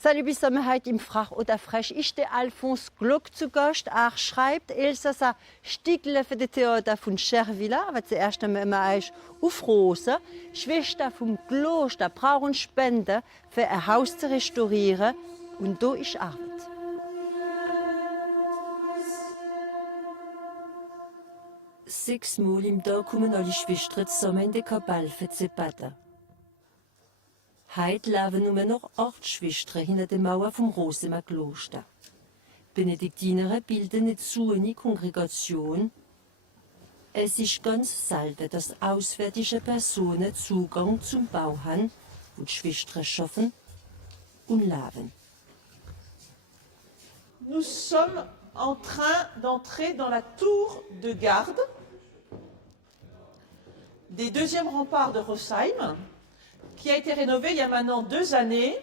Salut, bis wir heute im Frach oder Frech. Ich der Alphonse Gluck zu Gast. Er schreibt Elsässer Stiegel für das Theater von Scherwiller, was zuerst einmal immer ist, auf Rosen. Schwester vom Kloster brauchen Spenden, für ein Haus zu restaurieren. Und da ist Arbeit. Sechsmal im Tag kommen alle Schwestern zusammen in die Kapelle für zu beten. Heute leben nur noch 8 Schwestern hinter der Mauer vom Rosemer Kloster. Benediktinere bilden nicht so eine Kongregation. Es ist ganz selten, dass auswärtige Personen Zugang zum Bau haben, wo die Schwestern schaffen und leben. Nous sommes en train d'entrer dans la tour de garde des 2e remparts de Rosheim, qui a été rénové il y a maintenant 2 années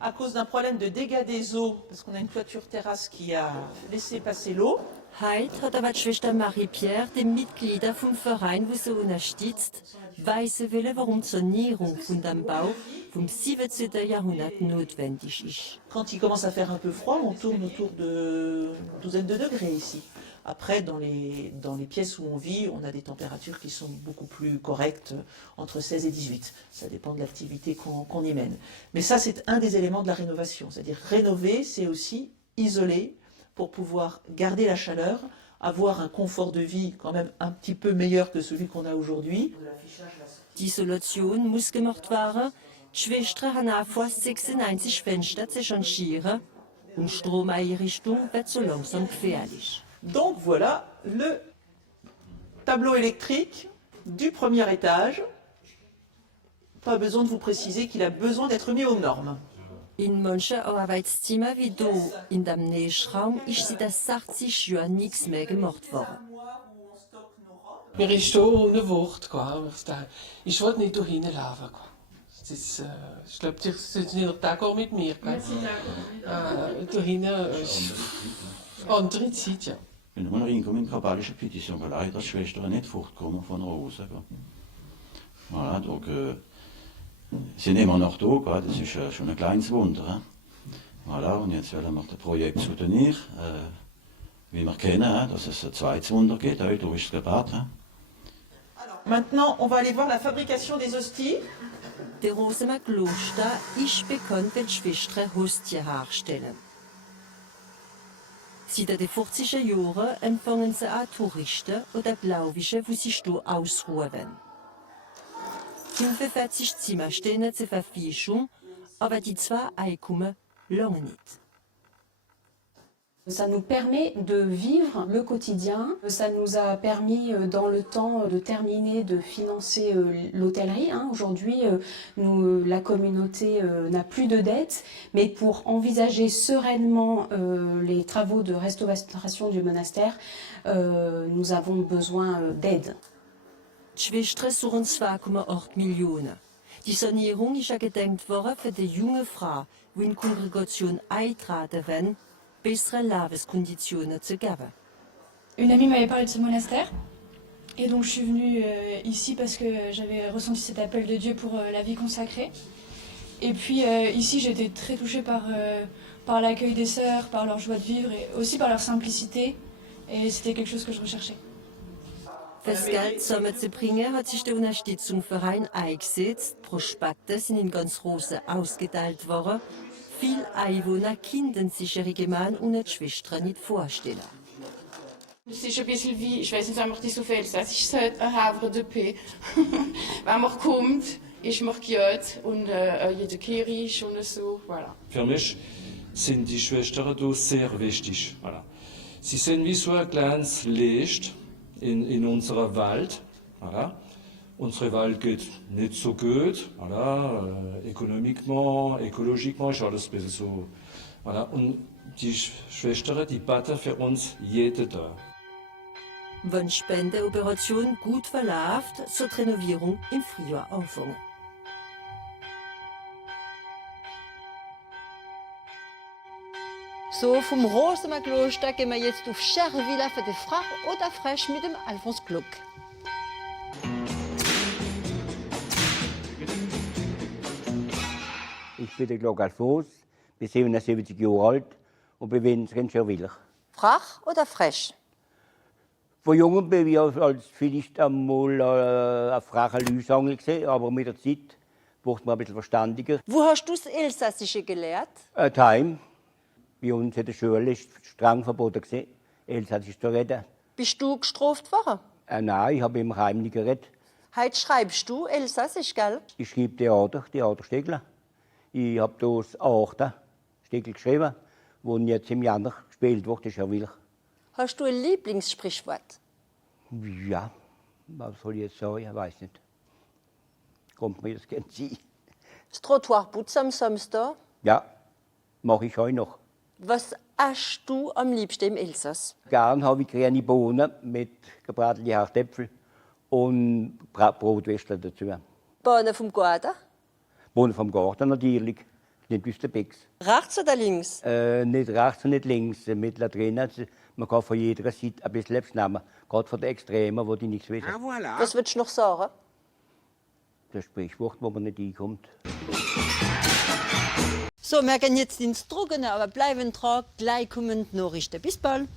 à cause d'un problème de dégâts des eaux, parce qu'on a une toiture terrasse qui a laissé passer l'eau. Heute hat aber die Schwester Marie-Pierre den Mitgliedern vom Verein, wo sie unterstützt, weisen wollen, warum die Sanierung von dem Bau vom 17. Jahrhundert notwendig ist. Quand il commence à faire un peu froid, on tourne autour de une douzaine de degrés ici. Après, dans les pièces où on vit, on a des températures qui sont beaucoup plus correctes, entre 16 et 18. Ça dépend de l'activité qu'on y mène. Mais ça, c'est un des éléments de la rénovation. C'est-à-dire rénover, c'est aussi isoler pour pouvoir garder la chaleur, avoir un confort de vie quand même un petit peu meilleur que celui qu'on a aujourd'hui. Die Isolation muss gemacht werden. Die Schwestern haben auch 96 Fenster zu changieren. Und Stromeinrichtung wird so langsam gefährlich. Donc voilà le tableau électrique du premier étage. Pas besoin de vous préciser qu'il a besoin d'être mis aux normes. In manchen Arbeitszimmern wie hier in dem Nächraum ist seit 60 Jahren nichts mehr gemacht worden. Mir ist schon ohne Wort. Ich wollte nicht da hinlaufen. Ich glaube, Sie sind nicht d'accord mit mir. Da hinten ist andere Zeit, ja. Wenn wir reinkommen in die kapellische Pütte, sind leider die Schwestern nicht fortgekommen von Rosen. Voilà, donc, sind immer noch da, das ist schon ein kleines Wunder. Voilà, und jetzt wollen wir das Projekt soutenir, wie wir kennen, dass es ein zweites Wunder gibt, auch durch das Gebet. Maintenant, on va aller voir la fabrication des hosties. Der Rosemer Kloster ist bekannt, weil die Schwestern Hostien herstellen. Seit den 40er Jahren empfangen sie auch Touristen oder Gläubige, die sich hier ausruhen. 45 Zimmer stehen zur Verfügung, aber die 2 Einkommen lange nicht. Ça nous permet de vivre le quotidien. Ça nous a permis dans le temps de terminer, de financer l'hôtellerie. Aujourd'hui, la communauté n'a plus de dettes, mais pour envisager sereinement les travaux de restauration du monastère, nous avons besoin d'aide. Die Schwestern suchen 2,8 Millionen. Die Sanierung ist ja gedacht worden für die junge Frau, die in die Kongregation eintreten wollen, bessere Lebenskonditionen zu geben. Une amie m'avait parlé de ce monastère et donc je suis venue ici parce que j'avais ressenti cet appel de Dieu pour la vie consacrée. Et puis ici j'ai été très touchée par l'accueil des sœurs, par leur joie de vivre et aussi par leur simplicité et c'était quelque chose que je recherchais. Für das Geld zusammenzubringen, hat sich der Unterstützungsverein eingesetzt. Prospekte sind in ganz Rosen ausgeteilt worden. Viele Einwohner können sich ihre Gemeinde und die Schwestern nicht vorstellen. Es ist ein bisschen wie, ich weiß nicht, ob ich das auf Elsassisch sagt, ein Havre de paix. Wenn man kommt, ist markiert und jede Kirche ist und so, voilà. Für mich sind die Schwestern hier sehr wichtig. Voilà. Sie sind wie so ein kleines Licht in unserer Welt. Voilà. Unsere Welt geht nicht so gut, voilà. Ökonomiquement, ökologiquement ist alles ein bisschen so. Voilà. Und die Schwestern, die beten für uns jeden Tag. Wenn die Spendeoperation gut verläuft, soll die Renovierung im Frühjahr anfangen. So, vom Rosemer Kloster gehen wir jetzt auf Scherwiller für die Frach oder Frech mit dem Alphonse Gluck. Ich bin der Glock Alphonse, bin 77 Jahre alt und bin weniger in Scherwiller. Frach oder frech? Von jungen bin ich als vielleicht einmal ein frecher Lüsangel gesehen, aber mit der Zeit wird man ein bisschen verständiger. Wo hast du das Elsässische gelehrt? Daheim, bei uns in der Schule, ist streng verboten gewesen, Elsässisch zu reden. Bist du gestraft worden? Nein, ich habe immer heimlich geredet. Heute schreibst du Elsässisch, gell? Ich schreibe Theaterstegler. Ich habe das Achter-Stegel geschrieben, wo jetzt im Januar gespielt wird, ist Scherwiller. Hast du ein Lieblingssprichwort? Ja, was soll ich jetzt sagen? Ich weiß nicht. Kommt mir das gerne sein? Das Trottoir putzt am Samstag. Ja, mache ich heute noch. Was isst du am liebsten im Elsass? Gern habe ich grüne Bohnen mit gebratenen Hartäpfel und Brotwürstler dazu. Bohnen vom Garten? Bohnen vom Garten natürlich, nicht aus der Becks. Rechts oder links? Nicht rechts und nicht links, mit Latrine. Man kann von jeder Seite ein bisschen etwas nehmen. Gerade von den Extremen, wo die nichts wissen. Was würdest du noch sagen? Das Sprichwort, wo man nicht einkommt. So, wir gehen jetzt ins Trockene, aber bleiben dran. Gleich kommen die Nachrichten. Bis bald.